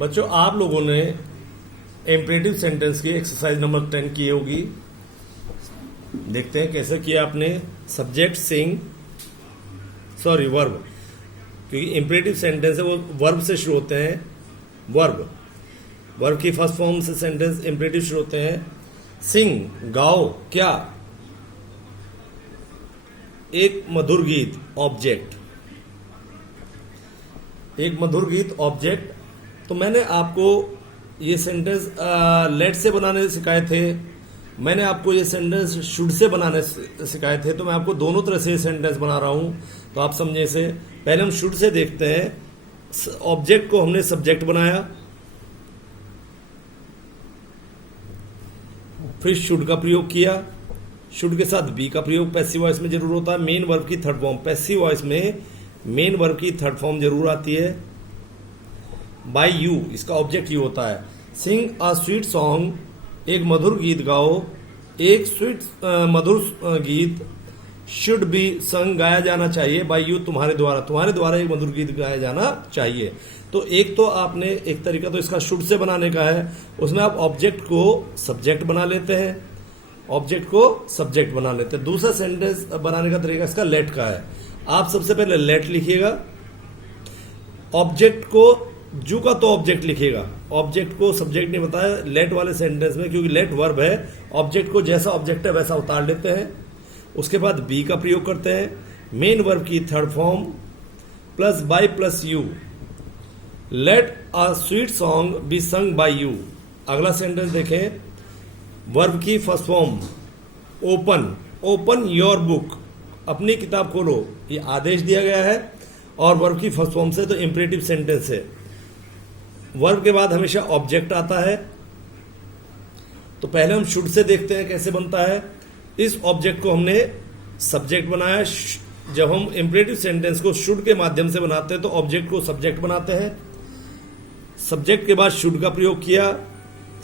बच्चों, आप लोगों ने इम्परेटिव सेंटेंस की एक्सरसाइज नंबर 10 की होगी। देखते हैं कैसे किया आपने। सब्जेक्ट सिंग, सॉरी वर्ब, क्योंकि इम्परेटिव सेंटेंस है वो वर्ब से शुरू होते हैं। वर्ब की फर्स्ट फॉर्म से सेंटेंस इम्परेटिव शुरू होते हैं। सिंग, गाओ, क्या? एक मधुर गीत, ऑब्जेक्ट। एक मधुर गीत, ऑब्जेक्ट। तो मैंने आपको ये सेंटेंस लेट से बनाने सिखाए थे, मैंने आपको ये सेंटेंस शुड से बनाने सिखाए थे। तो मैं आपको दोनों तरह से सेंटेंस बना रहा हूं, तो आप समझे इसे। पहले हम शुड से देखते हैं। ऑब्जेक्ट को हमने सब्जेक्ट बनाया, फिर शुड का प्रयोग किया। शुड के साथ बी का प्रयोग पैसिव वॉइस में जरूर होता है। मेन वर्ब की थर्ड फॉर्म, पैसिव वॉइस में मेन वर्ब की थर्ड फॉर्म जरूर आती है। बाय यू, इसका ऑब्जेक्ट यू होता है। सिंग अ स्वीट सॉन्ग, एक मधुर गीत गाओ। एक स्वीट मधुर गीत शुड बी संग, गाया जाना चाहिए। बाय यू, तुम्हारे द्वारा एक मधुर गीत गाया जाना चाहिए। तो एक तो आपने एक तरीका तो इसका शुड से बनाने का है, उसमें आप ऑब्जेक्ट को सब्जेक्ट बना लेते हैं, ऑब्जेक्ट को सब्जेक्ट बना लेते हैं। दूसरा सेंटेंस बनाने का तरीका इसका लेट का है। आप सबसे पहले लेट लिखिएगा, ऑब्जेक्ट को जू का तो ऑब्जेक्ट लिखिएगा, ऑब्जेक्ट को सब्जेक्ट नहीं बताया लेट वाले सेंटेंस में, क्योंकि लेट वर्ब है। ऑब्जेक्ट को जैसा ऑब्जेक्ट है वैसा उतार लेते हैं। उसके बाद बी का प्रयोग करते हैं, मेन वर्ब की third form plus by plus you. Let a sweet song be sung by you. अगला सेंटेंस देखें, वर्ब की first form open your book, अपनी किताब खोलो, ये आदेश दिया गया है और वर्ब की फर्स्ट फॉर्म से, तो इंपरेटिव सेंटेंस है। वर्ब के बाद हमेशा ऑब्जेक्ट आता है। तो पहले हम शुड से देखते हैं कैसे बनता है। इस ऑब्जेक्ट को हमने सब्जेक्ट बनाया। जब हम इंपरेटिव सेंटेंस को शुड के माध्यम से बनाते हैं तो ऑब्जेक्ट को सब्जेक्ट बनाते हैं। सब्जेक्ट के बाद शुड का प्रयोग किया,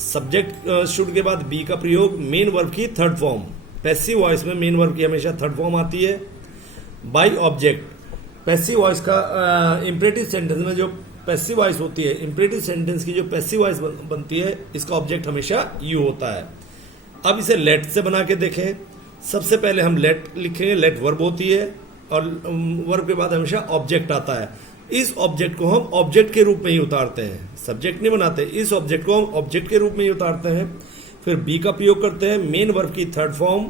सब्जेक्ट शुड के बाद बी का प्रयोग, मेन वर्ब की थर्ड फॉर्म। पैसिव वॉइस में मेन वर्ब की हमेशा थर्ड फॉर्म आती है। बाय ऑब्जेक्ट, पैसिव वॉइस का इंपरेटिव सेंटेंस में जो पैसिव वॉइस होती है, इंपरेटिव सेंटेंस की जो पैसिव वॉइस बनती है, इसका ऑब्जेक्ट हमेशा यू होता है। अब इसे लेट से बना के देखें। सबसे पहले हम लेट लिखेंगे, लेट वर्ब होती है और वर्ब के बाद हमेशा ऑब्जेक्ट आता है। इस ऑब्जेक्ट को हम ऑब्जेक्ट के रूप में ही उतारते हैं, सब्जेक्ट नहीं बनाते। इस ऑब्जेक्ट को हम ऑब्जेक्ट के रूप में ही उतारते हैं। फिर बी का प्रयोग करते हैं, मेन वर्ब की third form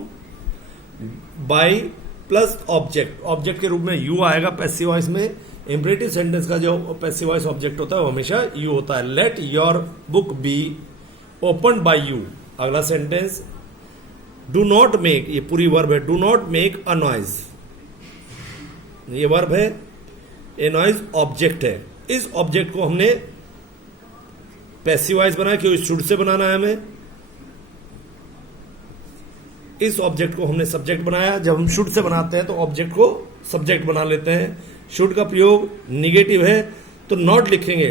bye plus object, object के रूप में यू आएगा पैसिव वॉइस में। इंपरेटिव सेंटेंस का जो पैसिव वॉइस ऑब्जेक्ट होता है वो हमेशा यू होता है। Let your book be open by you. अगला सेंटेंस, डू नॉट मेक, ये पूरी वर्ब है, do not make a noise, ये वर्ब है। ए नॉइज ऑब्जेक्ट है। इस ऑब्जेक्ट को हमने पैसिव वॉइस बनाया, क्योंकि शुड से बनाना है हमें। इस ऑब्जेक्ट को हमने सब्जेक्ट बनाया। जब हम शुड से बनाते हैं तो ऑब्जेक्ट को सब्जेक्ट बना लेते हैं। शुड का प्रयोग निगेटिव है तो नॉट लिखेंगे।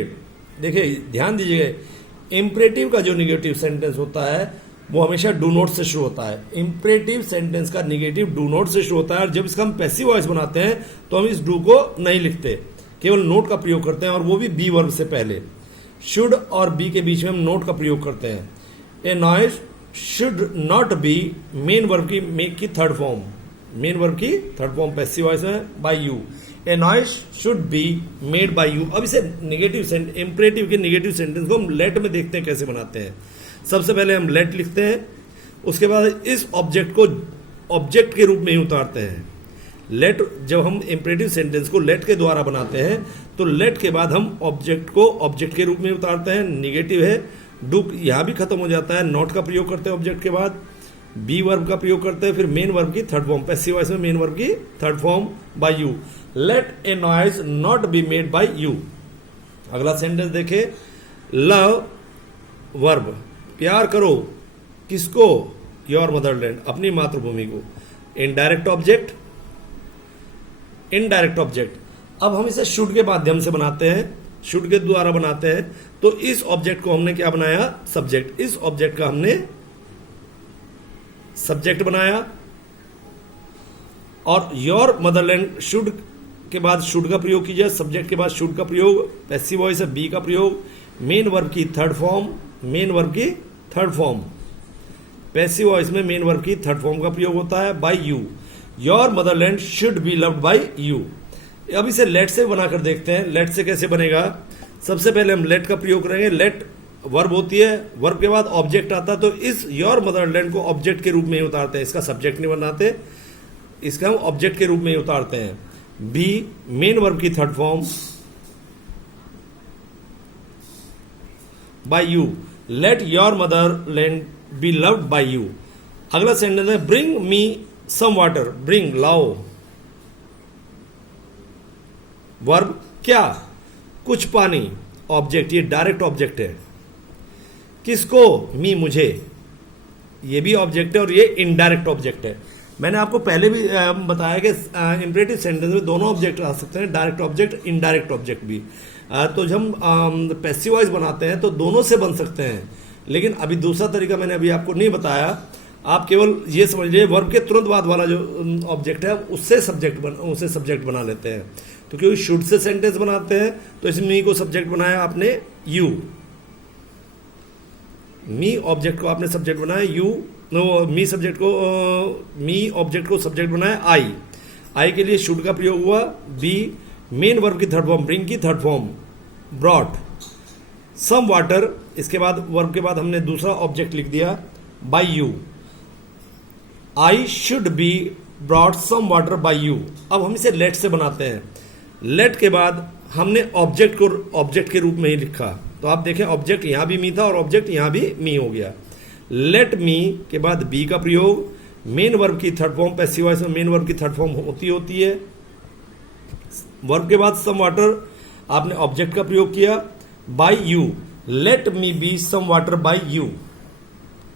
देखिए ध्यान दीजिएगा, इंपरेटिव का जो निगेटिव सेंटेंस होता है वो हमेशा डू नॉट से शुरू होता है। इंपरेटिव सेंटेंस का निगेटिव डू नॉट से शुरू होता है। और जब इसका हम पैसिव वॉइस बनाते हैं तो हम इस डू को नहीं लिखते, केवल नोट का प्रयोग करते हैं, और वो भी बी वर्ब से पहले। शुड और बी के बीच में हम नोट का प्रयोग करते हैं। A noise should not be, main verb की मेक की थर्ड फॉर्म, मेन वर्ब की थर्ड फॉर्म पैसिव वॉइस में by you. A noise should be made by you. अब इसे निगेटिव इंपरेटिव के निगेटिव सेंटेंस को हम लेट में देखते हैं कैसे बनाते हैं। सबसे पहले हम लेट लिखते हैं, उसके बाद इस ऑब्जेक्ट को ऑब्जेक्ट के रूप में ही उतारते हैं। लेट, जब हम इंपरेटिव सेंटेंस को लेट के द्वारा बनाते हैं तो लेट के बाद हम ऑब्जेक्ट को ऑब्जेक्ट के रूप में उतारते हैं। निगेटिव है, डू यहां भी खत्म हो जाता है। नॉट का प्रयोग करते हैं ऑब्जेक्ट के बाद, बी वर्ब का प्रयोग करते हैं, फिर मेन वर्ब की थर्ड फॉर्म, पैसिव वॉइस में मेन वर्ब की third form by you. Let a noise not be made by you. अगला सेंटेंस देखे, लव वर्ब, प्यार करो, किसको? योर मदरलैंड, अपनी मातृभूमि को। Indirect object, indirect object. अब हम इसे शुड के माध्यम से बनाते हैं, शुड के द्वारा बनाते हैं। तो इस ऑब्जेक्ट को हमने क्या बनाया? सब्जेक्ट। इस ऑब्जेक्ट का हमने सब्जेक्ट बनाया। और योर मदरलैंड, शुड के बाद शुड का प्रयोग कीजिए, सब्जेक्ट के बाद शुड का प्रयोग, पैसिव वॉइस है बी का प्रयोग, मेन वर्ब की थर्ड फॉर्म, मेन वर्ब की थर्ड फॉर्म। पैसिव वॉइस में मेन वर्ब की थर्ड फॉर्म का प्रयोग होता है, by you. Your motherland should be loved by you. अब इसे लेट से बनाकर देखते हैं। लेट से कैसे बनेगा? सबसे पहले हम लेट का प्रयोग करेंगे। लेट वर्ब होती है, वर्ब के बाद ऑब्जेक्ट आता है, तो इस योर मदरलैंड को ऑब्जेक्ट के रूप में ही उतारते हैं, इसका सब्जेक्ट नहीं बनाते, इसका हम ऑब्जेक्ट के रूप में ही उतारते हैं। बी मेन वर्ब की third form, by you. Let your motherland be loved by you. अगला सेंटेंस है bring me some water. Bring लाओ, वर्ब क्या? कुछ पानी। ऑब्जेक्ट, ये डायरेक्ट ऑब्जेक्ट है। किसको? मी, मुझे। ये भी ऑब्जेक्ट है और ये इनडायरेक्ट ऑब्जेक्ट है। मैंने आपको पहले भी बताया कि इंपरेटिव सेंटेंस में दोनों ऑब्जेक्ट आ सकते हैं, डायरेक्ट ऑब्जेक्ट, इनडायरेक्ट ऑब्जेक्ट भी। तो जब हम पैसिव वॉइस बनाते हैं तो दोनों से बन सकते हैं, लेकिन अभी दूसरा तरीका मैंने अभी आपको नहीं बताया। आप केवल ये समझ लीजिए वर्ब के तुरंत बाद वाला जो ऑब्जेक्ट है उससे सब्जेक्ट बना लेते हैं। तो क्योंकि शुड से सेंटेंस बनाते हैं तो इसमें मी को सब्जेक्ट बनाया आपने यू, मी ऑब्जेक्ट को आपने सब्जेक्ट बनाया यू, मी सब्जेक्ट को मी ऑब्जेक्ट को सब्जेक्ट बनाया आई। आई के लिए शुड का प्रयोग हुआ। बी मेन वर्ब की थर्ड फॉर्म, ब्रिंग की third form, brought. Some water, इसके बाद वर्ब के बाद हमने दूसरा ऑब्जेक्ट लिख दिया by you. I should be brought some water by you. अब हम इसे लेट से बनाते हैं। लेट के बाद हमने ऑब्जेक्ट को ऑब्जेक्ट के रूप में ही लिखा, तो आप देखें ऑब्जेक्ट यहां भी मी था और ऑब्जेक्ट यहां भी मी हो गया। लेट मी के बाद बी का प्रयोग, मेन वर्ब की थर्ड फॉर्म, पैसिव वॉइस में मेन वर्ब की थर्ड फॉर्म होती है। वर्ब के बाद सम वाटर, आपने ऑब्जेक्ट का प्रयोग किया by you. Let me be some water by you.